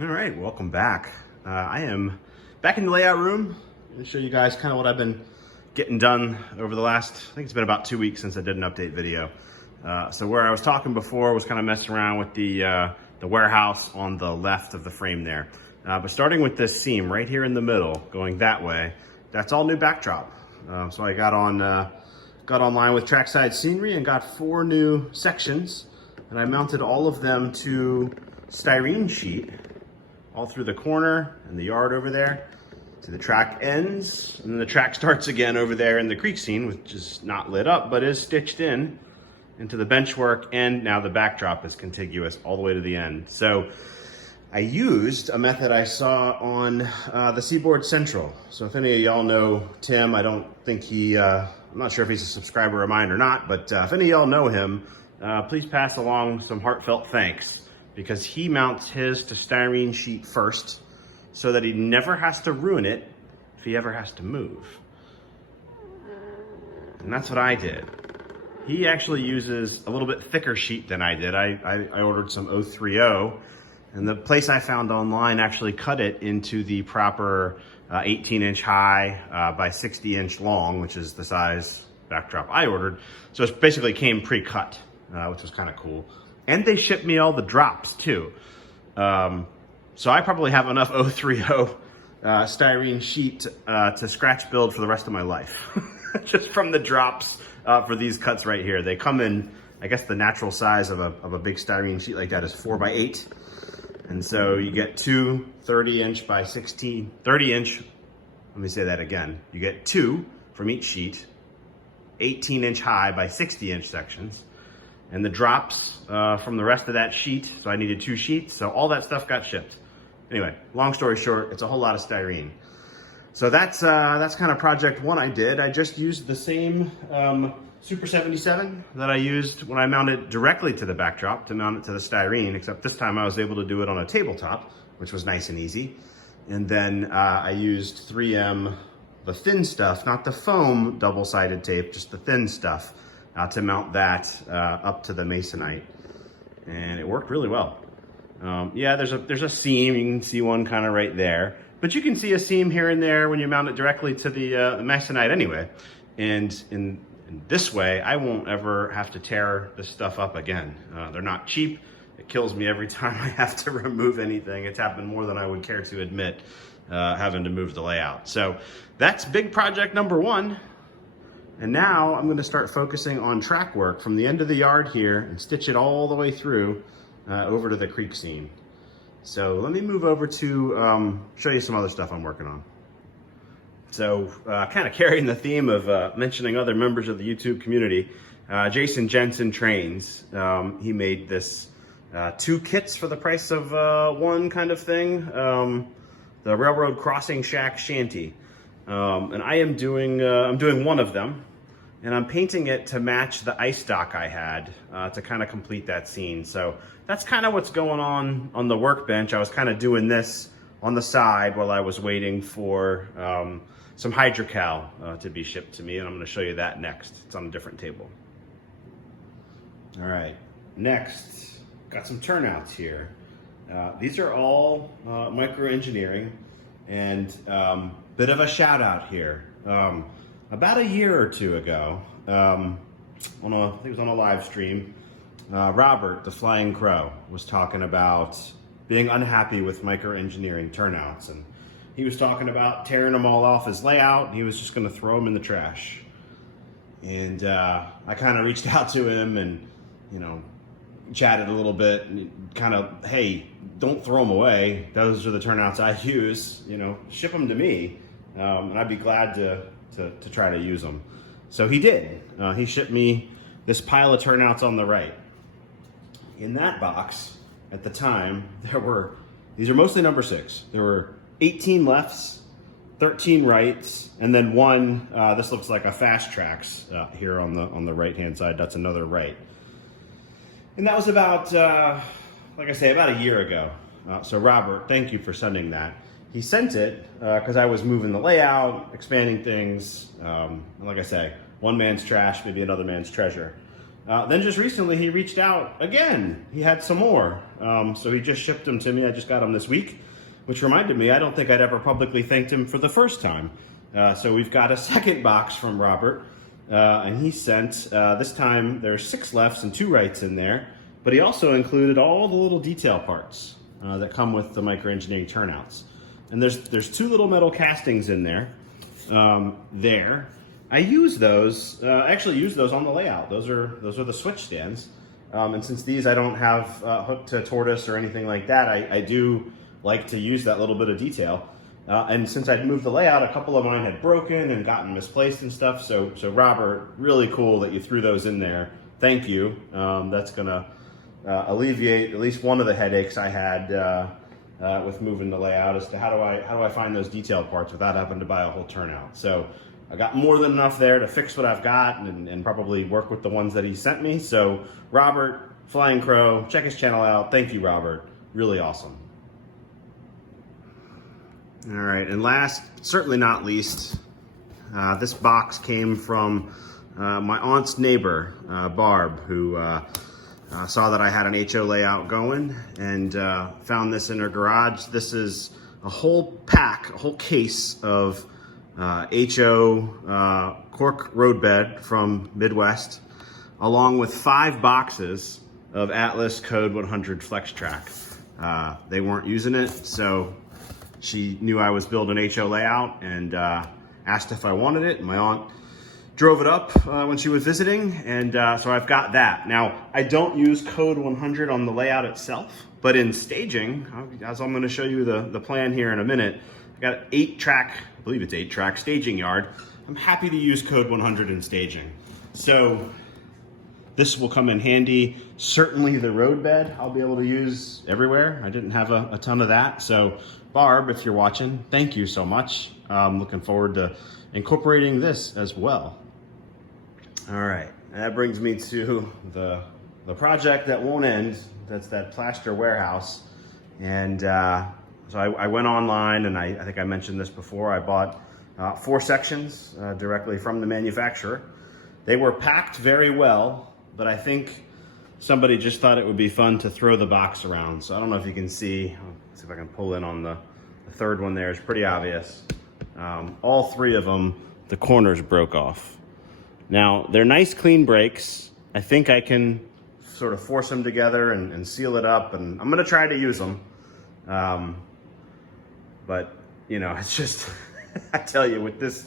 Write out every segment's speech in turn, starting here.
All right, welcome back. I am back in the layout room. I'm going to show you guys kind of what I've been getting done over the last, I think it's been about 2 weeks since I did an update video. So where I was talking before was kind of messing around with the warehouse on the left of the frame there. But starting with this seam right here in the middle, going that way, that's all new backdrop. So I got online with Trackside Scenery and got 4 new sections, and I mounted all of them to styrene sheet all through the corner and the yard over there. So the track ends, and then the track starts again over there in the creek scene, which is not lit up, but is stitched in into the bench work, and now the backdrop is contiguous all the way to the end. So I used a method I saw on the Seaboard Central. So if any of y'all know Tim, I don't think I'm not sure if he's a subscriber of mine or not, but if any of y'all know him, please pass along some heartfelt thanks, because he mounts his to styrene sheet first so that he never has to ruin it if he ever has to move. And that's what I did. He actually uses a little bit thicker sheet than I did. I ordered some 030, and the place I found online actually cut it into the proper 18-inch high by 60-inch long, which is the size backdrop I ordered. So it basically came pre-cut, which was kind of cool. And they shipped me all the drops too. So I probably have enough 030 styrene sheet to scratch build for the rest of my life. Just from the drops for these cuts right here. They come in, I guess the natural size of a big styrene sheet like that is 4x8. And so you get two 30-inch by 30-inch, let me say that again. You get 2 from each sheet, 18-inch high by 60-inch sections. And the drops from the rest of that sheet, so I needed 2 sheets, so all that stuff got shipped. Anyway, long story short, it's a whole lot of styrene. So that's kind of project 1 I did. I just used the same Super 77 that I used when I mounted directly to the backdrop to mount it to the styrene, except this time I was able to do it on a tabletop, which was nice and easy. And then I used 3M, the thin stuff, not the foam double-sided tape, just the thin stuff, to mount that up to the masonite, and it worked really well. Yeah, there's a seam. You can see one kind of right there, but you can see a seam here and there when you mount it directly to the masonite anyway. And in this way, I won't ever have to tear this stuff up again. They're not cheap. It kills me every time I have to remove anything. It's happened more than I would care to admit, having to move the layout. So that's big project number 1. And now I'm gonna start focusing on track work from the end of the yard here and stitch it all the way through over to the creek scene. So let me move over to show you some other stuff I'm working on. So kind of carrying the theme of mentioning other members of the YouTube community, Jensen trains. He made this 2 kits for the price of 1 kind of thing. The Railroad Crossing Shack Shanty. And I'm doing one of them, and I'm painting it to match the ice dock I had to kind of complete that scene. So that's kind of what's going on the workbench. I was kind of doing this on the side while I was waiting for some Hydrocal to be shipped to me, and I'm going to show you that next. It's on a different table. All right, next, got some turnouts here. These are all micro-engineering, and bit of a shout out here. About a year or 2 ago, I think it was on a live stream, Robert, the Flying Crow, was talking about being unhappy with micro-engineering turnouts, and he was talking about tearing them all off his layout, and he was just gonna throw them in the trash. And I kind of reached out to him and, you know, chatted a little bit and kind of, hey, don't throw them away. Those are the turnouts I use, you know, ship them to me. And I'd be glad to try to use them. So he did. He shipped me this pile of turnouts on the right. In that box, at the time, these are mostly number 6. There were 18 lefts, 13 rights, and then 1, this looks like a Fast Tracks here on the right-hand side. That's another right. And that was about, like I say, about a year ago. So Robert, thank you for sending that. He sent it because I was moving the layout, expanding things. And like I say, one man's trash, maybe another man's treasure. Then just recently he reached out again. He had some more. So he just shipped them to me. I just got them this week, which reminded me, I don't think I'd ever publicly thanked him for the first time. So we've got a second box from Robert, and he sent, this time there's 6 lefts and 2 rights in there, but he also included all the little detail parts that come with the microengineering turnouts. And there's 2 little metal castings in there. I use those, actually use those on the layout. Those are the switch stands. And since these I don't have hooked to tortoise or anything like that, I do like to use that little bit of detail. And since I'd moved the layout, a couple of mine had broken and gotten misplaced and stuff. So Robert, really cool that you threw those in there. Thank you. That's gonna alleviate at least one of the headaches I had with moving the layout as to how do I find those detailed parts without having to buy a whole turnout. So I got more than enough there to fix what I've got and probably work with the ones that he sent me. So Robert, Flying Crow, check his channel out. Thank you, Robert. Really awesome. All right, and last, certainly not least, this box came from my aunt's neighbor, Barb, who saw that I had an HO layout going and found this in her garage. This is a whole pack, a whole case of HO cork roadbed from Midwest, along with 5 boxes of Atlas Code 100 Flex Track. They weren't using it, so she knew I was building an HO layout and asked if I wanted it. My aunt drove it up when she was visiting, and so I've got that. Now, I don't use Code 100 on the layout itself, but in staging, as I'm gonna show you the plan here in a minute, I got an 8-track, I believe it's 8-track staging yard. I'm happy to use Code 100 in staging. So this will come in handy. Certainly the roadbed I'll be able to use everywhere. I didn't have a ton of that. So Barb, if you're watching, thank you so much. I'm looking forward to incorporating this as well. All right, and that brings me to the project that won't end. That's that plaster warehouse. And so I went online, and I think I mentioned this before. I bought 4 sections directly from the manufacturer. They were packed very well, but I think somebody just thought it would be fun to throw the box around. So I don't know if you can see. Let's see if I can pull in on the third one there. It's pretty obvious. All 3 of them, the corners broke off. Now, they're nice clean breaks. I think I can sort of force them together and seal it up, and I'm gonna try to use them. But, you know, it's just, I tell you, with this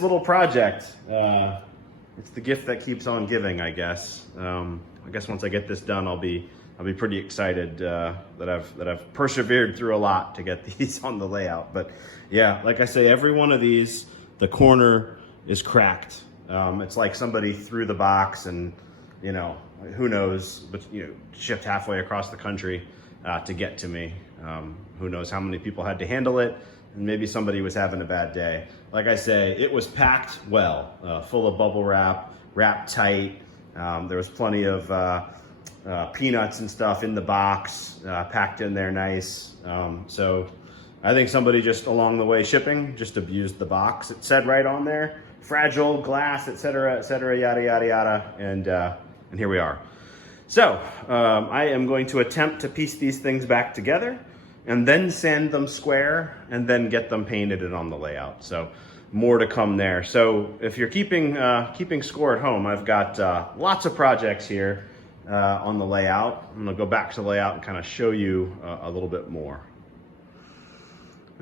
little project, it's the gift that keeps on giving, I guess. I guess once I get this done, I'll be pretty excited that I've persevered through a lot to get these on the layout. But yeah, like I say, every one of these, the corner is cracked. It's like somebody threw the box and, you know, who knows, but, you know, shipped halfway across the country to get to me. Who knows how many people had to handle it, and maybe somebody was having a bad day. Like I say, it was packed well, full of bubble wrap, wrapped tight. There was plenty of peanuts and stuff in the box, packed in there nice. So I think somebody just along the way shipping just abused the box. It said right on there, fragile glass, etc., yada, yada, yada, and here we are. So I am going to attempt to piece these things back together and then sand them square and then get them painted and on the layout. So more to come there. So if you're keeping score at home, I've got lots of projects here on the layout. I'm gonna go back to the layout and kind of show you a little bit more.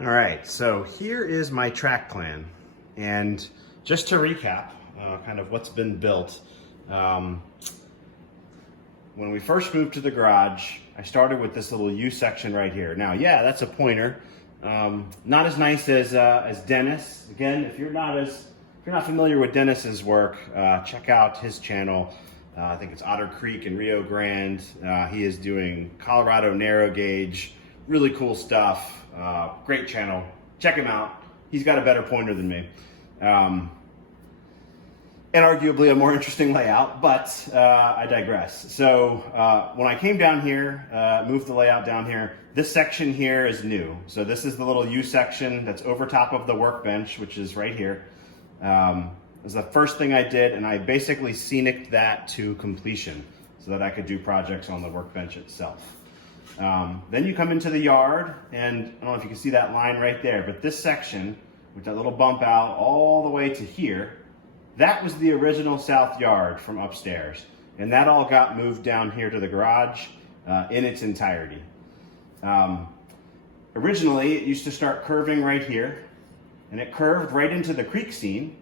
All right, so here is my track plan. And just to recap kind of what's been built, when we first moved to the garage, I started with this little U section right here. Now, yeah, that's a pointer. Not as nice as Dennis. Again, if you're not familiar with Dennis's work, check out his channel. I think it's Otter Creek in Rio Grande. He is doing Colorado narrow gauge, really cool stuff. Great channel. Check him out. He's got a better pointer than me. And arguably a more interesting layout, but I digress. So when I came down here, moved the layout down here, this section here is new. So this is the little U section that's over top of the workbench, which is right here. was the first thing I did, and I basically scenicked that to completion so that I could do projects on the workbench itself. Then you come into the yard, and I don't know if you can see that line right there, but this section, with that little bump out all the way to here, that was the original south yard from upstairs. And that all got moved down here to the garage in its entirety. Originally, it used to start curving right here, and it curved right into the creek scene,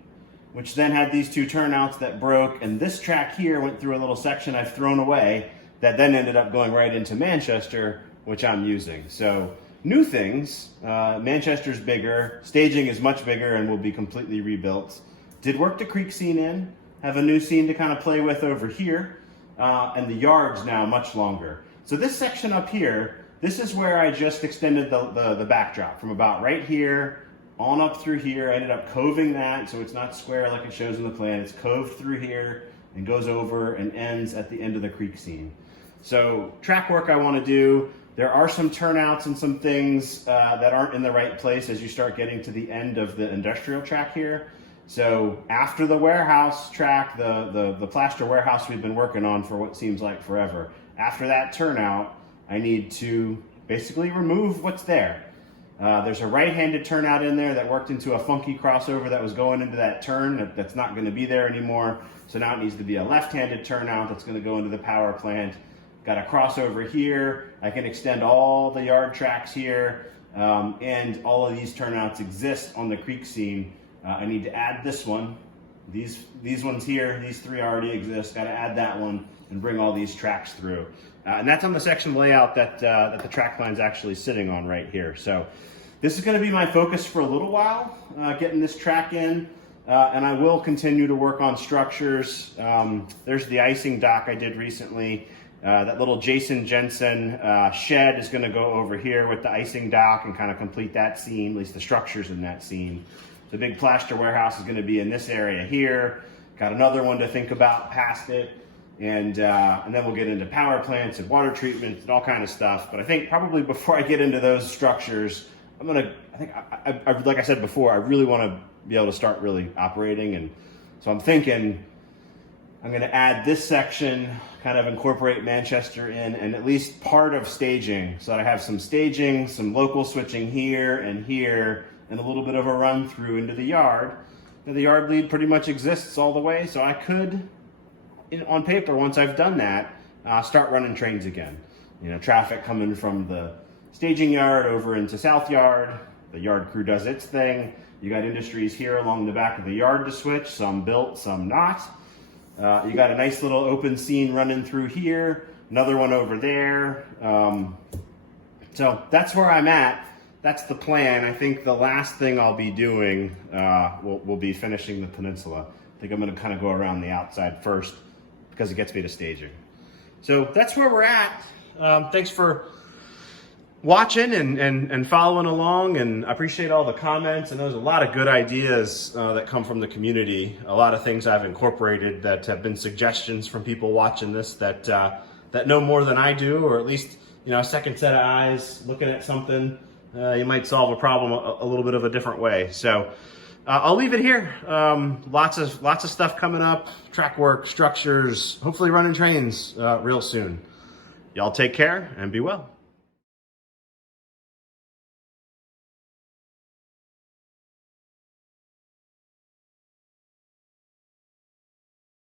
which then had these two turnouts that broke, and this track here went through a little section I've thrown away that then ended up going right into Manchester, which I'm using. So new things, Manchester's bigger, staging is much bigger and will be completely rebuilt. Did work the creek scene in, have a new scene to kind of play with over here, and the yard's now much longer. So this section up here, this is where I just extended the backdrop from about right here on up through here. I ended up coving that so it's not square like it shows in the plan. It's coved through here and goes over and ends at the end of the creek scene. So track work I want to do. There are some turnouts and some things that aren't in the right place as you start getting to the end of the industrial track here. So after the warehouse track, the plaster warehouse we've been working on for what seems like forever, after that turnout, I need to basically remove what's there. There's a right-handed turnout in there that worked into a funky crossover that was going into that turn that's not going to be there anymore. So now it needs to be a left-handed turnout that's going to go into the power plant. Got a crossover here. I can extend all the yard tracks here, and all of these turnouts exist on the creek scene. I need to add this one. These ones here, these three already exist. Got to add that one and bring all these tracks through. And that's on the section layout that the track plan's actually sitting on right here. So this is going to be my focus for a little while, getting this track in. And I will continue to work on structures. There's the icing dock I did recently. That little Jensen shed is going to go over here with the icing dock and kind of complete that scene, at least the structures in that scene. The big plaster warehouse is going to be in this area here. Got another one to think about past it. And then we'll get into power plants and water treatment and all kind of stuff. But I think probably before I get into those structures, like I said before, I really want to be able to start really operating. And so I'm thinking I'm going to add this section, kind of incorporate Manchester in, and at least part of staging, so that I have some staging, some local switching here, and a little bit of a run through into the yard. Now, the yard lead pretty much exists all the way, so I could, on paper, once I've done that, start running trains again. You know, traffic coming from the staging yard over into South Yard. The yard crew does its thing. You got industries here along the back of the yard to switch, some built, some not. You got a nice little open scene running through here, another one over there. So that's where I'm at. That's the plan. I think the last thing I'll be doing will be finishing the peninsula. I think I'm going to kind of go around the outside first because it gets me to staging. So that's where we're at. Thanks for watching and following along, and I appreciate all the comments. And there's a lot of good ideas that come from the community. A lot of things I've incorporated that have been suggestions from people watching this that know more than I do, or at least, you know, a second set of eyes looking at something. You might solve a problem a little bit of a different way. So I'll leave it here. Lots of stuff coming up, track work, structures, hopefully running trains real soon. Y'all take care and be well.